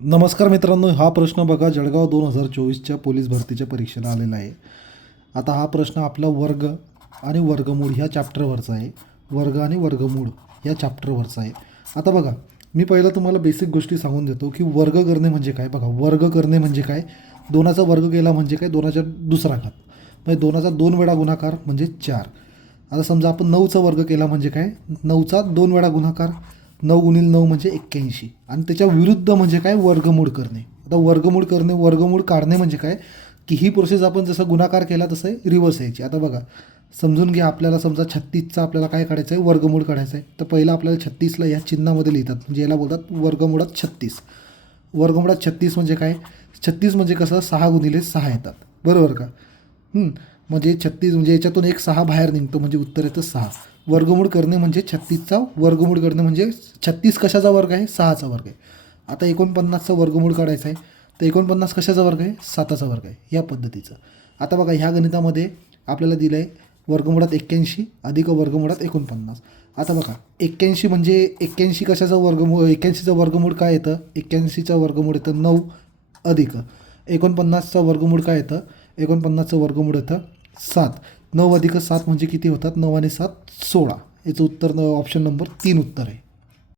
नमस्कार मित्रांनो, हा प्रश्न बघा जळगाव 2024च्या पोलीस भरतीच्या परीक्षेला आलेला आहे. आता हा प्रश्न आपला वर्ग आणि वर्गमूळ ह्या चॅप्टरवरचा आहे. वर्ग आणि वर्गमूळ या चॅप्टरवरचा आहे. आता बघा, मी पहिलं तुम्हाला बेसिक गोष्टी सांगून देतो की वर्ग करणे म्हणजे काय. बघा, वर्ग करणे म्हणजे काय, दोनाचा वर्ग केला म्हणजे काय, दोनाचा दुसरा घात म्हणजे दोनाचा 2 वेळा गुणाकार म्हणजे 4. आता समजा आपण 9चा वर्ग केला म्हणजे काय, 9चा 2 वेळा गुणाकार, 9 गुणिले 9 म्हणजे 81. आणि त्याच्या विरुद्ध म्हणजे काय, वर्गमूळ करणे. आता वर्गमूळ करणे, वर्गमूळ काढणे म्हणजे काय, की ही प्रोसेस आपण जसं गुणाकार केला तसं रिव्हर्स यायची. आता बघा, समजून घ्या, आपल्याला समजा 36चा आपल्याला काय काढायचं आहे, वर्गमूळ काढायचं आहे. तर पहिलं आपल्याला 36ला या चिन्हामध्ये लिहितात, म्हणजे याला बोलतात वर्गमुळात 36. वर्गमुळात 36 म्हणजे काय, 36 म्हणजे कसं 6 गुणिले 6 येतात, बरोबर का. म्हणजे 36 म्हणजे याच्यातून एक 6 बाहेर निघतो, म्हणजे उत्तर येतं 6. वर्गमूळ करणे म्हणजे 36चा वर्गमूळ करणे म्हणजे 36 कशाचा वर्ग आहे, 6चा वर्ग आहे. आता 49चा वर्गमूळ काढायचा आहे, तर 49 कशाचा वर्ग आहे, 7चा वर्ग आहे, या पद्धतीचं. आता बघा, ह्या गणितामध्ये आपल्याला दिलं आहे वर्गमुळात 81 अधिक वर्गमुळात 49. आता बघा, 81 म्हणजे 81 कशाचा वर्गमूळ, 81चा वर्गमूळ काय येतं, 81चा वर्गमूळ येतं 9 अधिक 49चा वर्गमूळ काय येतं, 49चं वर्गमूळ येतं 7. 9 अधिक 7 म्हणजे किती होतात, 9 आणि 7 16. याचं उत्तर ऑप्शन नंबर 3 उत्तर आहे.